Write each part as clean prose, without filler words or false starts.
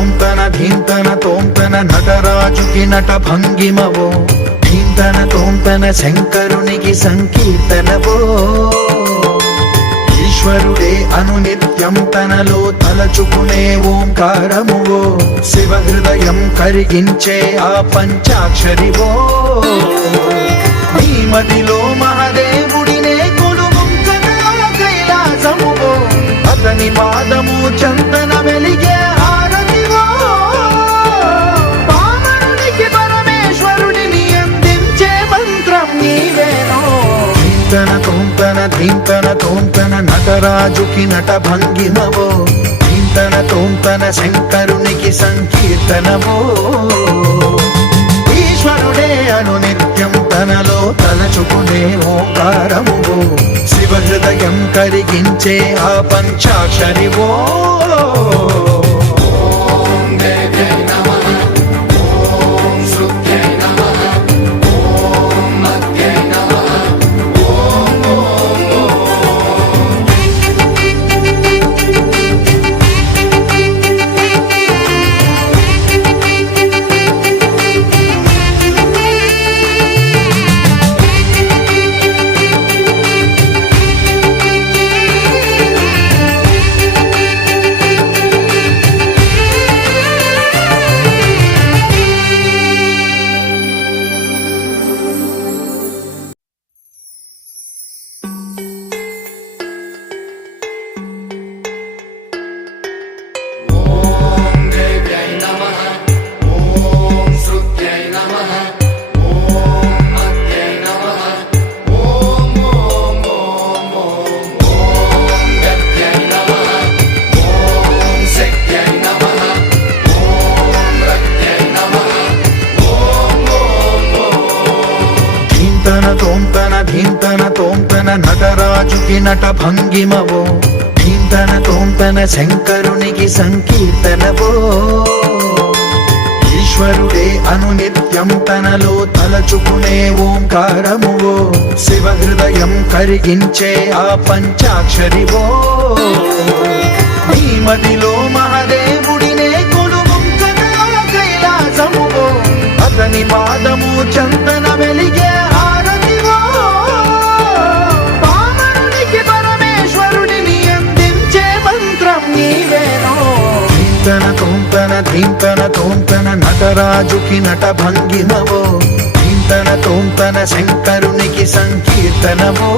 తోంతన ధీంతన తోంతన నటరాజుకి నట భంగిమవో, ధీంతన తోంతన శంకరునికి సంకీర్తనవో. ఈశ్వరుడే అనునిత్యం తనలో తలచుకునే ఓంకారమువో, శివ హృదయం కరిగించే ఆ పంచాక్షరివో. నీ మదిలో మహాదేవుడినే కొలువుంకగా కైలాసమువో, అతని పాదము చందన వెలిగే హారతివో. పామరునికి పరమేశ్వరుడిని అందించే మంత్రం నీవేనో. ధీంతన తోంతన ధీంతన తోంతన నటరాజుకి నట భంగిమవో, ధీంతన తోంతన శంకరునికి సంకీర్తనవో. ఈశ్వరుడే అనునిత్యం తనలో తలచుకునే ఓంకారమువో, శివ హృదయం కరిగించే ఆ పంచాక్షరివో. తోంతన ధీంతన తోంతన నటరాజుకి నట భంగిమవో, ధీంతన తోంతన శంకరునికి సంకీర్తనవో. ఈశ్వరుడే అనునిత్యం తనలో తలచుకునే ఓంకారమువో, శివ హృదయం కరిగించే ఆ పంచాక్షరివో. నీ మదిలో మహాదేవుడినే కొలువుంకగా కైలాసమువో, అతని పాదము చందన వెలిగే హారతివో. పామరునికి పరమేశ్వరుడిని అందించే మంత్రం నీవేనో. ధీంతన తోంతన ధీంతన తోంతన నటరాజుకి నట భంగిమవో, ధీంతన తోంతన శంకరునికి సంకీర్తనవో.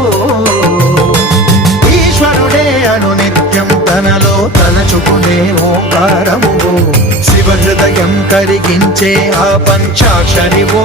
ఈశ్వరుడే అనునిత్యం తనలో తలచుకునే ఓంకారమువో, శివ హృదయం కరిగించే ఆ పంచాక్షరివో.